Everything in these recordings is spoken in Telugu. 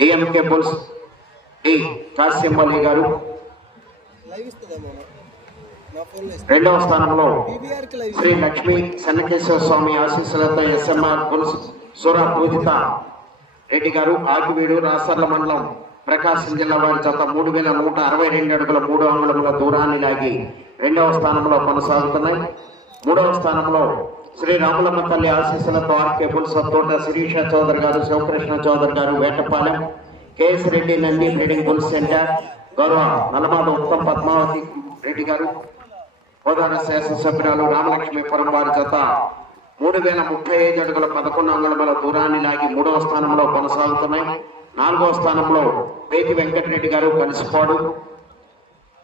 డిఎంకే బుల్స్ డి కాశ్యంబలి గారు. రెండవ స్థానంలో శ్రీ లక్ష్మీ చెన్నకేశ్వర స్వామి ఆశీస్సులతో ఎస్ఎంఆర్ బుల్స్ సుర పూజిత రెడ్డి గారు ఆకివీడు రాసర్ల మండలం ప్రకాశం జిల్లా వారి చేత మూడు వేల నూట అరవై రెండు అడుగుల మూడు అంగుళముల దూరాన్ని లాగి రెండవ స్థానంలో కొనసాగుతున్నాయి. మూడవ స్థానంలో శ్రీ రాములమ్మ తల్లి ఆశీస్సులతో ఆర్కే బుల్స్ శిరీష చౌదరి గారు శివకృష్ణ చౌదరి గారు Vetapalem KS Reddy Nandi breeding bull center గౌరవ నల్లమాద ఉత్తమ్ పద్మావతి రెడ్డి గారు ప్రధాన శాసనసభ్యురాలు రామలక్ష్మీపురం వారి జత మూడు వేల ముప్పై ఐదు అడుగుల పదకొండు అంగుళముల దూరాన్ని లాగి మూడవ స్థానంలో కొనసాగుతున్నాయి. నాలుగవ స్థానంలో పేటి వెంకటరెడ్డి గారు కలిసిపాడు.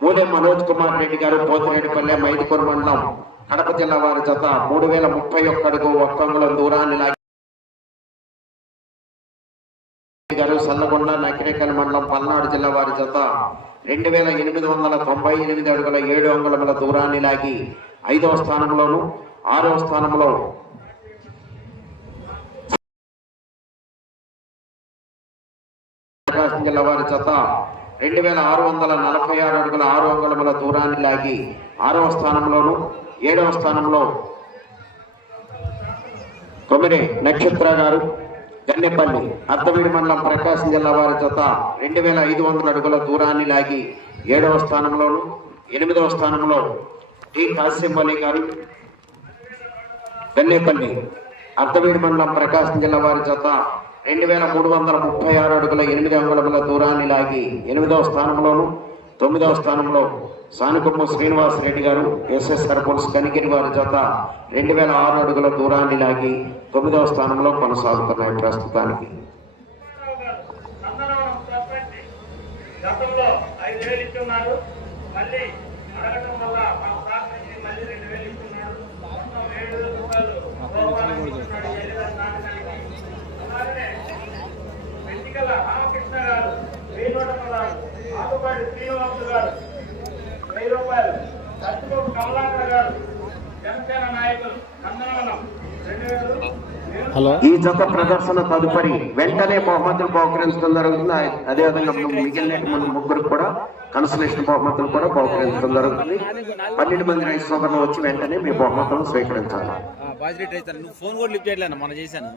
మూడే మనోజ్ కుమార్ రెడ్డి గారు పోతిరెడ్డిపల్లె మైదుకూరు మండలం కడప జిల్లా వారి జత మూడు వేల ముప్పై ఒక్క అడుగు ఒక్క దూరాన్ని లాగి గారు సన్నగొండ నకిరేకల్ మండలం పల్నాడు జిల్లా వారి జత రెండు వేల ఎనిమిది వందల తొంభై ఎనిమిది అడుగుల ఏడు అంగుళముల దూరాన్ని లాగి ఐదవ స్థానంలోను ఆరవ స్థానంలో ప్రకాశం జిల్లా వారి జత రెండు వేల ఆరు వందల నలభై ఆరు అడుగుల ఆరు అంగుళముల దూరాన్ని లాగి ఆరవ స్థానంలోను ఏడవ స్థానంలో తొమ్మిది నక్షత్ర గారు గన్నెపల్లి అర్ధవీడి మండలం ప్రకాశం జిల్లా వారి జత రెండు వేల ఐదు వందల అడుగుల దూరాన్ని లాగి ఏడవ స్థానంలోను ఎనిమిదవ స్థానంలో టి కాసిం గారు గన్నేపల్లి అర్థవీడి మండలం ప్రకాశం జిల్లా వారి జత రెండు వేల మూడు వందల ముప్పై ఆరు అడుగుల ఎనిమిది అంగుళముల దూరాన్ని లాగి ఎనిమిదవ స్థానంలోను తొమ్మిదవ స్థానంలో సానుకొమ్మ శ్రీనివాస్ రెడ్డి గారు ఎస్ఎస్ఆర్ పుల్స్ కనికిరి వారి జత రెండు వేల ఆరు అడుగుల దూరాన్ని లాగి తొమ్మిదవ స్థానంలో కొనసాగుతున్నాయి ప్రస్తుతానికి. గతంలో ఐదు వేలు మళ్ళీ అడగటం వల్ల మాకు సహకరించి మళ్ళీ రెండు వేలు ఇస్తున్నారు మొత్తం ఏడు వేల రూపాయలు గోపాలకు ఇస్తున్నాడు ఏడువేల నాటకానికి అలాగే వెంటికల రామకృష్ణ గారు వెయ్యి నూట పదహారు ఆకుపాటి శ్రీనివాసులు గారు వెయ్యి రూపాయలు సత్యబాబు కమలాకర్ గారు జనసేన నాయకులు నందనవనం రెండు వేలు హలో. ఈ జత ప్రదర్శన తదుపరి వెంటనే బహుమతులు బహుకరించడం జరుగుతుంది. అదేవిధంగా మిగిలిన మన ముగ్గురు కూడా కన్సలేషన్ బహుమతులు కూడా బహుకరించడం జరుగుతుంది. పన్నెండు మంది రైతు సోదరులు వచ్చి వెంటనే మీ బహుమతులను స్వీకరించాలి. ఫోన్ కూడా లిఫ్ట్ చేశాను.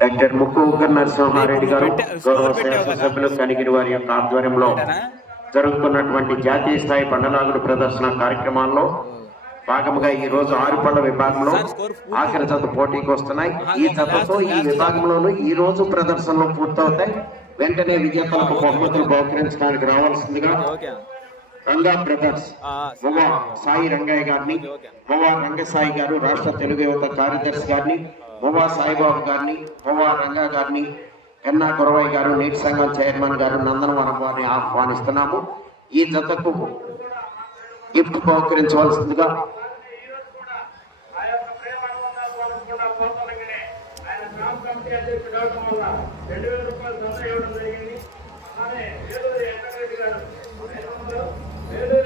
డాక్టర్ ముక్కు ఉగ్గర్ నరసింహారెడ్డి గారు గౌరవ శాసనసభ్యులు కనిగిరి వారి యొక్క ఆధ్వర్యంలో జరుగుతున్నటువంటి జాతీయ స్థాయి బండనాగుడు ప్రదర్శన కార్యక్రమాల్లో భాగంగా ఈ రోజు ఆరు పళ్ళ విభాగంలో ఆఖరి జత పోటీకి వస్తున్నాయి. ఈ జతతో ఈ విభాగంలోనూ ఈ రోజు ప్రదర్శనలు పూర్తవుతాయి. వెంటనే విజేతలకు బహుమతులు బహుకరించడానికి రావాల్సిందిగా రంగా బ్రదర్స్ ఆ, మొవ్వ సాయి రంగయ్య గారిని మొవ్వ రంగసాయి గారు రాష్ట్ర తెలుగు యువత కార్యదర్శి గారిని మొవ్వ సాయిబాబు గారిని మొవ్వ రంగా గారిని ఎన్నా గురవయ్య గారు నీటి సంఘం చైర్మన్ గారు నందనవనం వారిని ఆహ్వానిస్తున్నాము. ఈ జతకు గిఫ్ట్ బహుకరించవలసిందిగా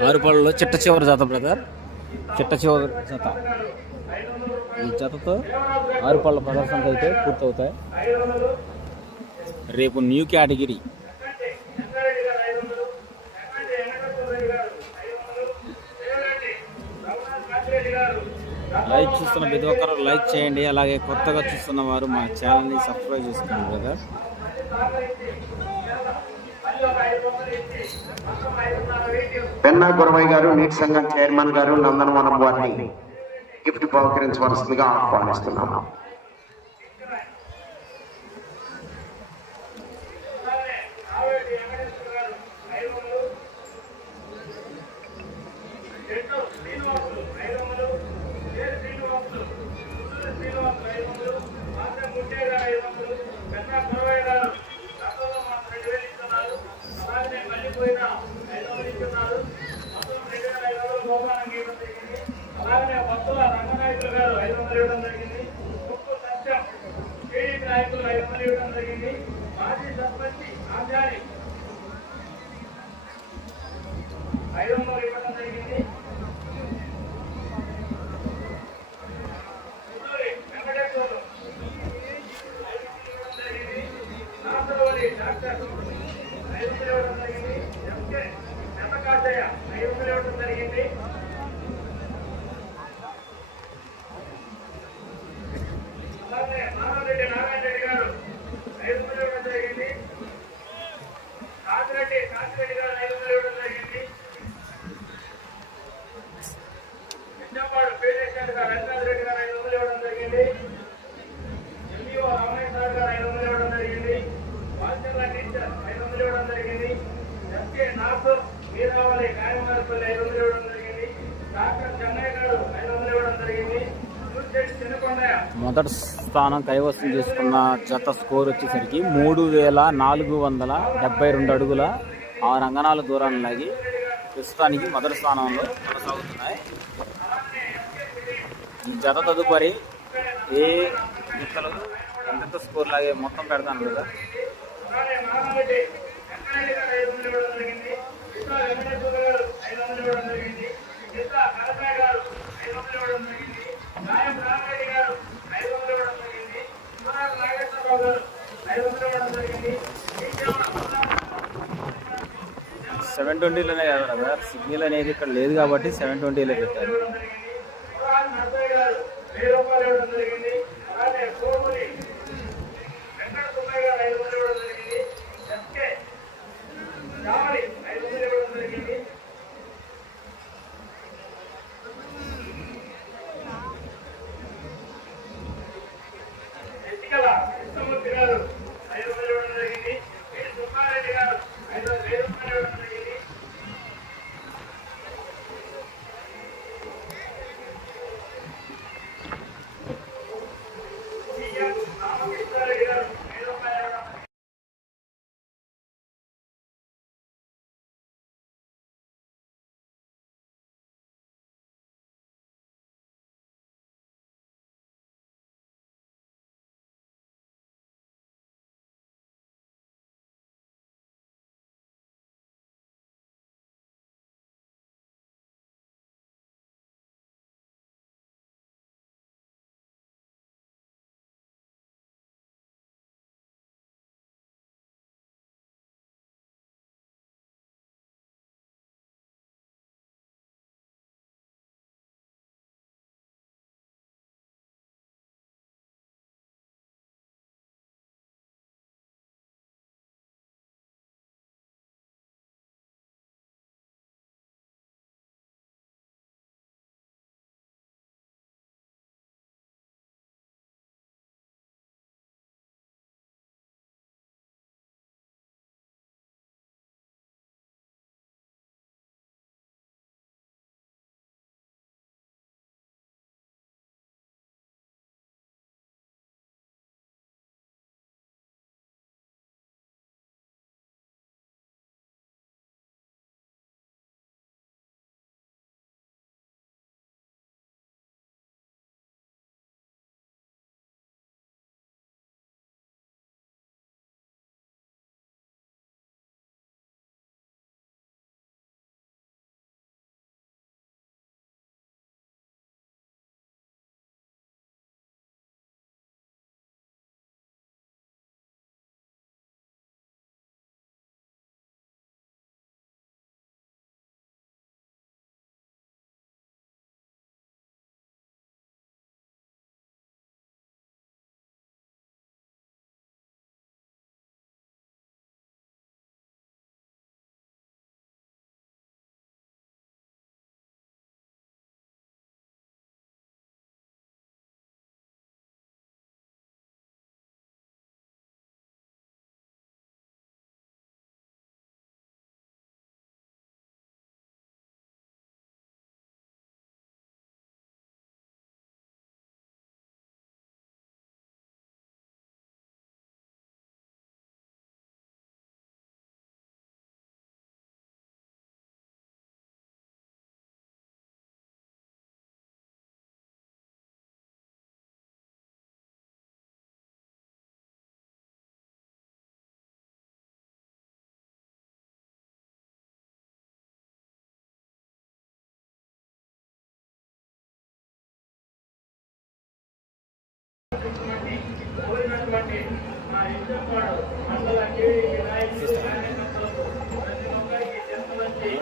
ఆరుపాళ్ళలో చిట్ట చివరి జత బ్రదర్. చిట్ట చివరి జత. ఈ జతతో ఆరుపాళ్ళ ప్రదర్శనకు అయితే పూర్తవుతాయి. రేపు న్యూ కేటగిరీ. లైక్ చూస్తున్న ప్రతి ఒక్కరు లైక్ చేయండి. అలాగే కొత్తగా చూస్తున్న వారు మా ఛానల్ని సబ్స్క్రైబ్ చేసుకోండి కదా పెన్నా గురవయ్య గారు నీటి సంఘం చైర్మన్ గారు నందనవనం వారిని గిఫ్ట్ బహుకరించవలసిందిగా ఆహ్వానిస్తున్నాము కావేటి వెంకటేశ్వర గారు ఐదు వందలు చెట్టు శ్రీనివాసులు ఐదు వందలు ఏ శ్రీనివాసులు పుత్తూరు శ్రీనివాసులు ఐదు వందలు మాత్రం ముట్టే గారు ఐదు వందలు పెద్ద కురవయ్య గారు గతంలో మాకు రెండు వేలు ఇస్తున్నారు అలాగే మళ్ళీ పోయిన ఐదు వందలు ఇస్తున్నారు మొత్తం రెండు వేల ఐదు వందలు గోపాలం ఇవ్వడం జరిగింది అలాగే భక్తుల రంగనాయకులు గారు ఐదు వందలు ఇవ్వడం జరిగింది మొదటి స్థానం కైవసం చేసుకున్న జత స్కోర్ వచ్చేసరికి మూడు వేల నాలుగు వందల డెబ్బై రెండు అడుగుల ఆ రంగనాల దూరాన్ని లాగి ప్రస్తుతానికి మొదటి స్థానంలో కొనసాగుతున్నాయి. ఈ జత తదుపరి ఏ జతలు? ఎంత స్కోర్ లాగే మొత్తం పెడతాను కదా సెవెన్ ట్వంటీలోనే కదా బ్రదర్ సిగ్నల్ అనేది ఇక్కడ లేదు కాబట్టి సెవెన్ ట్వంటీలో పెట్టారు.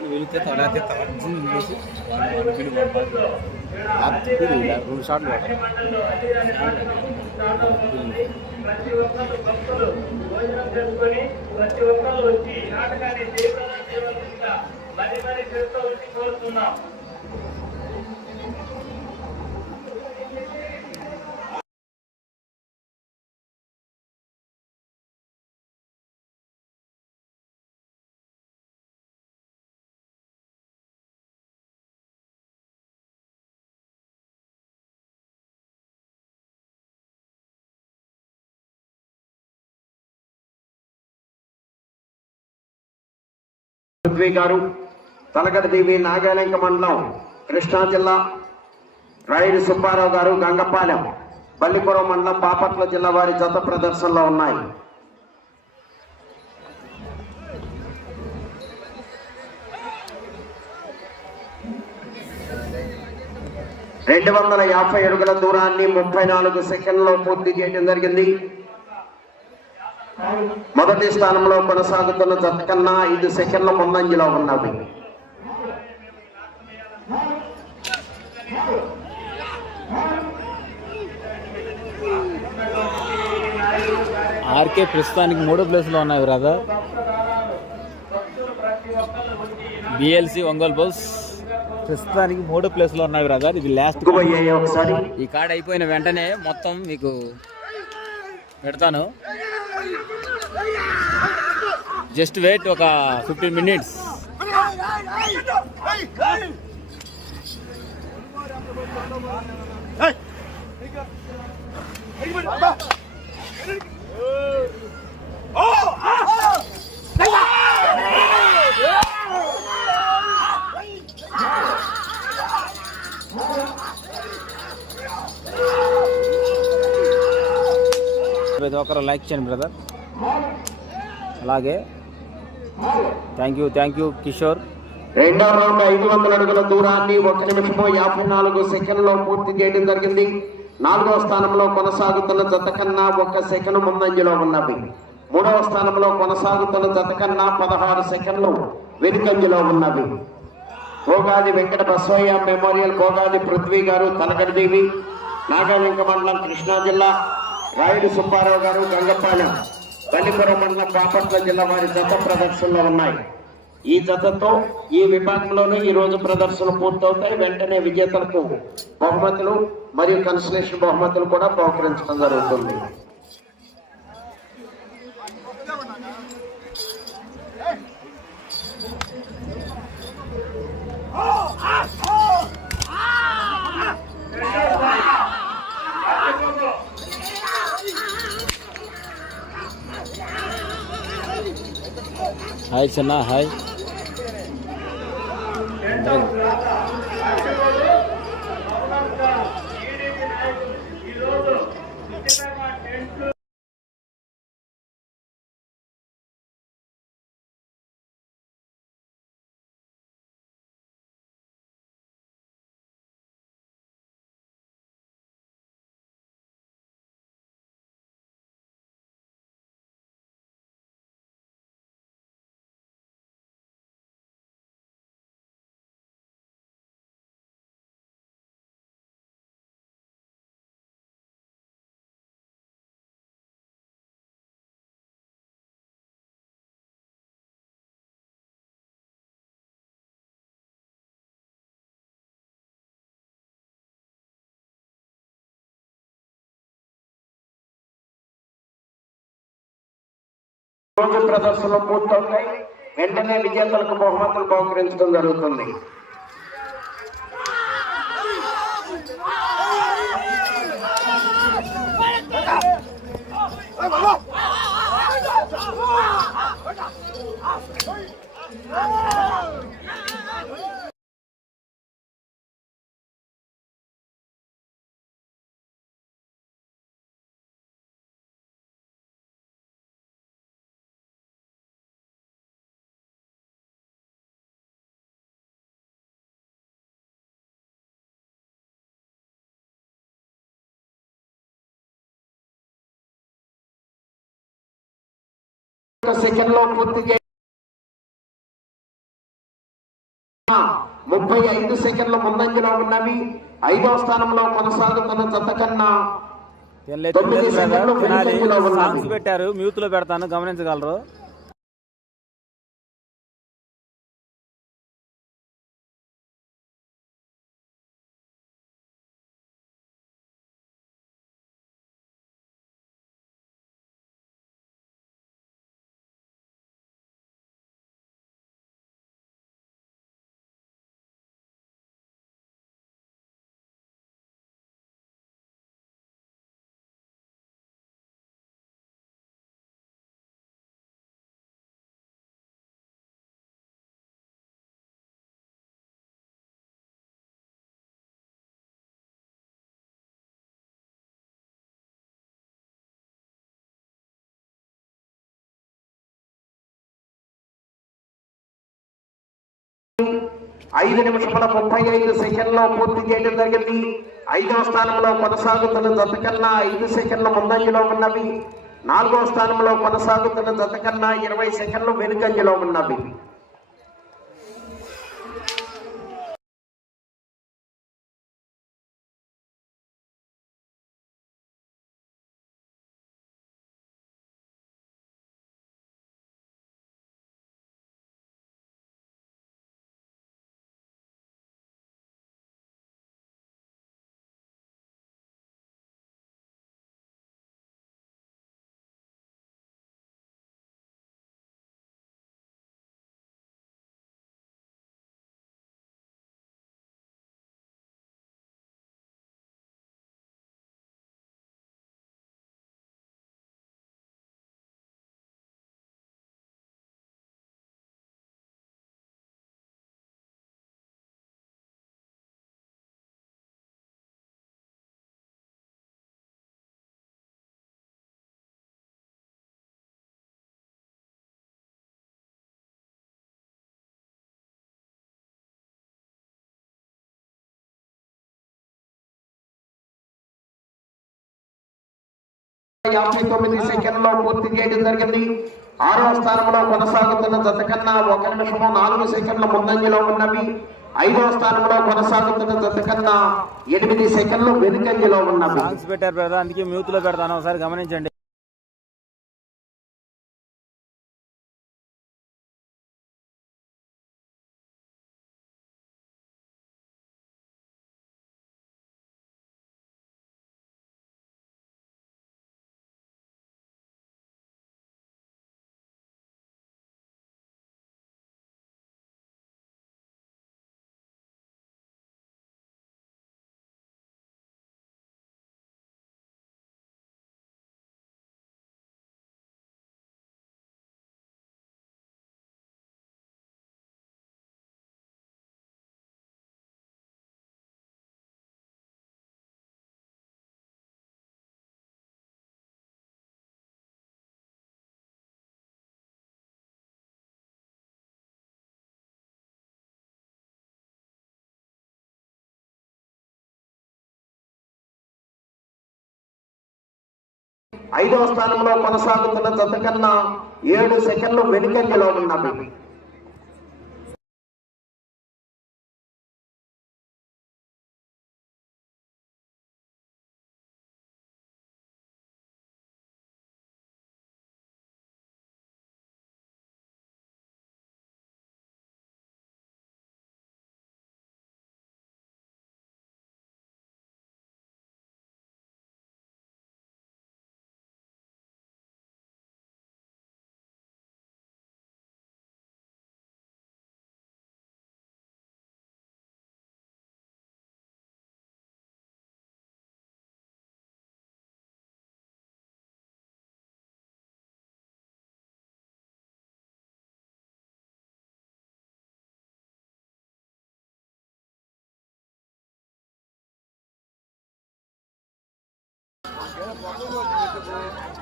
వెళితే తల తర్జీ వేసి రెండు షాట్లు ప్రతి ఒక్కరు భక్తులు భోజనం చేసుకొని ప్రతి ఒక్కరు వచ్చి నాటకాన్ని చేయవలసిందిగా మరి మరి చేస్తూ ఉండి కోరుతున్నాం పృథ్వీ గారు తలగడదేవి నాగాలంక మండలం కృష్ణా జిల్లా రాయుడు సుబ్బారావు గారు గంగపాలెం బల్లిపురం మండలం బాపట్ల జిల్లా వారి జత ప్రదర్శనలో ఉన్నాయి. రెండు వందల యాభై అడుగుల దూరాన్ని ముప్పై నాలుగు సెకండ్లో పూర్తి చేయడం జరిగింది. మొదటి స్థానంలో కొనసాగుతున్న జత కన్నా ఐదు సెకండ్ల ముందంజలో ఉన్నవి. ఆర్కే ప్రస్తుతానికి మూడో ప్లేస్లో ఉన్నాయి బ్రదర్. బిఎల్సి ఒంగోలు బౌస్ ప్రస్తుతానికి మూడో ప్లేస్లో ఉన్నాయి బ్రదర్. ఇది లాస్ట్ ఈ కార్డ్ అయిపోయిన వెంటనే మొత్తం మీకు పెడతాను. జస్ట్ వెయిట్ ఒక ఫిఫ్టీన్ మినిట్స్ ప్రతి ఒక్కరు లైక్ చేయండి బ్రదర్. అలాగే. Thank you thank you Kishore రెండవ రౌండ్ ఐదు వందల అడుగుల దూరాన్ని ఒక నిమిషము యాభై నాలుగు సెకండ్లో పూర్తి చేయడం జరిగింది. నాలుగవ స్థానంలో కొనసాగుతున్న జత కన్నా ఒక సెకండ్ ముందంజలో ఉన్నవి మూడవ స్థానంలో కొనసాగుతున్న జత కన్నా పదహారు సెకండ్లు వెనుకంజలో ఉన్నవి భోగాది వెంకట బసవయ్య మెమోరియల్ భోగాది పృథ్వీ గారు తలకడదేవి నాగవెంక మండలం కృష్ణా జిల్లా రాయుడు సుబ్బారావు గారు గంగపాలెం. తల్లిపురం మండలం బాపట్ల జిల్లా వారి జత ప్రదర్శనలో ఉన్నాయి. ఈ జతతో ఈ విభాగంలోనే ఈ రోజు ప్రదర్శనలు పూర్తవుతాయి. వెంటనే విజేతలకు బహుమతులు మరియు కన్సలేషన్ బహుమతులు కూడా బహుకరించడం జరుగుతుంది. है से ना है రోజు ప్రదర్శనలు పూర్తవుతాయి వెంటనే విజేతలకు బహుమతులు బహుకరించడం జరుగుతుంది Oh! సెకండ్లో పూర్తి ముప్పై ఐదు సెకండ్ల ముందంజలో ఉన్నవి. ఐదవ స్థానంలో కొనసాగుతున్న జత కన్నా పెట్టారు. మ్యూట్లో పెడతాను. గమనించగలరు. ఐదు నిమిషముల ముప్పై ఐదు సెకండ్లో పూర్తి చేయడం జరిగింది. ఐదవ స్థానంలో కొనసాగుతున్న జత కన్నా ఐదు సెకండ్ల ముందంజలో ఉన్నవి. నాలుగవ స్థానంలో కొనసాగుతున్న జత కన్నా ఇరవై సెకండ్లు వెనుకంజలో ఉన్నవి. యాభై తొమ్మిది సెకండ్లో పూర్తి చేయడం జరిగింది. ఆరో స్థానంలో కొనసాగుతున్న జత కన్నా ఒక నిమిషము నాలుగు సెకండ్ల ముందంజలో ఉన్నవి. ఐదవ స్థానంలో కొనసాగుతున్న జత కన్నా ఎనిమిది సెకండ్లు వెనుకంజలో ఉన్నవి. సాంగ్స్ పెట్టారు బ్రదర్ పెడతాను. ఒకసారి గమనించండి. ఐదవ స్థానంలో కొనసాగుతున్న జత కన్నా ఏడు సెకండ్లు వెనుకంజలో ఉన్నది.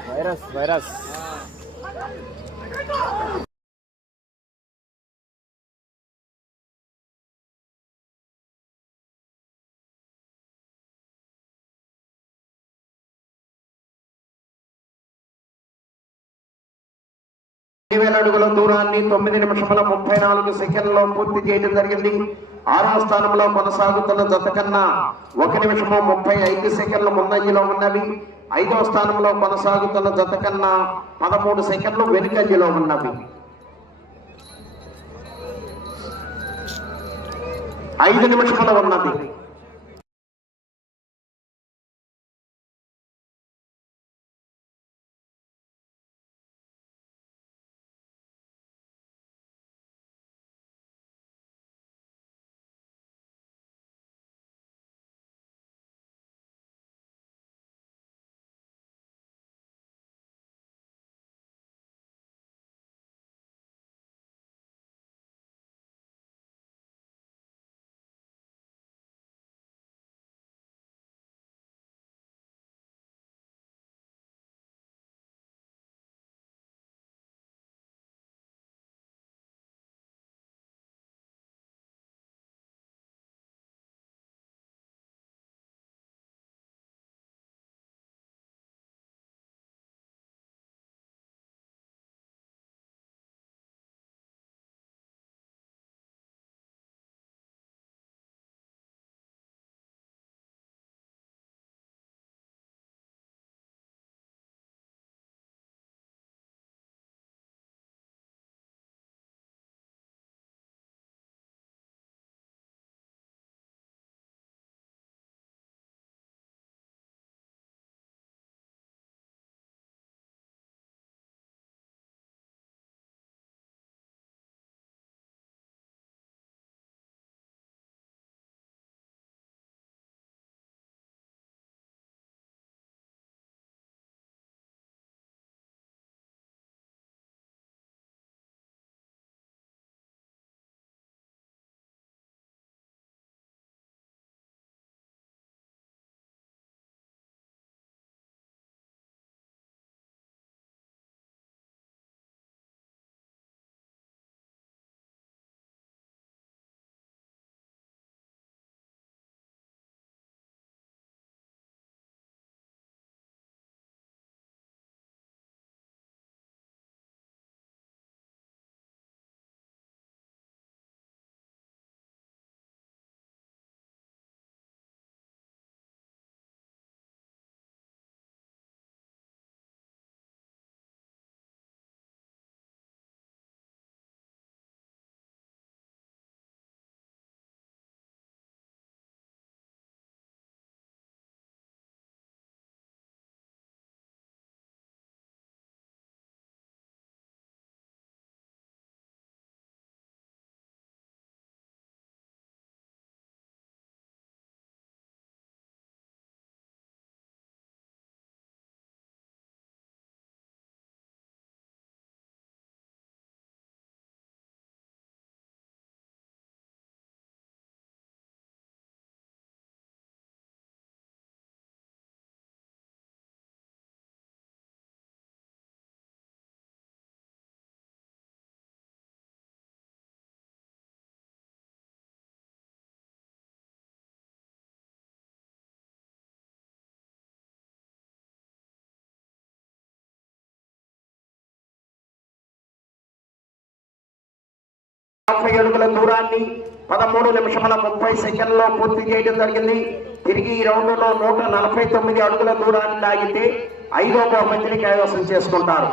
Virus virus. వేల అడుగుల దూరాన్ని తొమ్మిది నిమిషముల ముప్పై నాలుగు సెకండ్లో పూర్తి చేయడం జరిగింది. ఆరవ స్థానంలో కొనసాగుతున్న జత కన్నా ఒక నిమిషము ముప్పై ఐదు సెకండ్ల ముందంజలో ఉన్నవి. ఐదవ స్థానంలో కొనసాగుతున్న జత కన్నా పదమూడు సెకండ్లు వెనుకంజలో ఉన్నవి. ఐదు నిమిషాలు ఉన్నది. యాభై అడుగుల దూరాన్ని పదమూడు నిమిషముల ముప్పై సెకండ్లో పూర్తి చేయడం జరిగింది. తిరిగి ఈ రౌండ్లో నూట నలభై తొమ్మిది అడుగుల దూరాన్ని లాగితే ఐదో బహుమతిని కైవసం చేసుకుంటారు.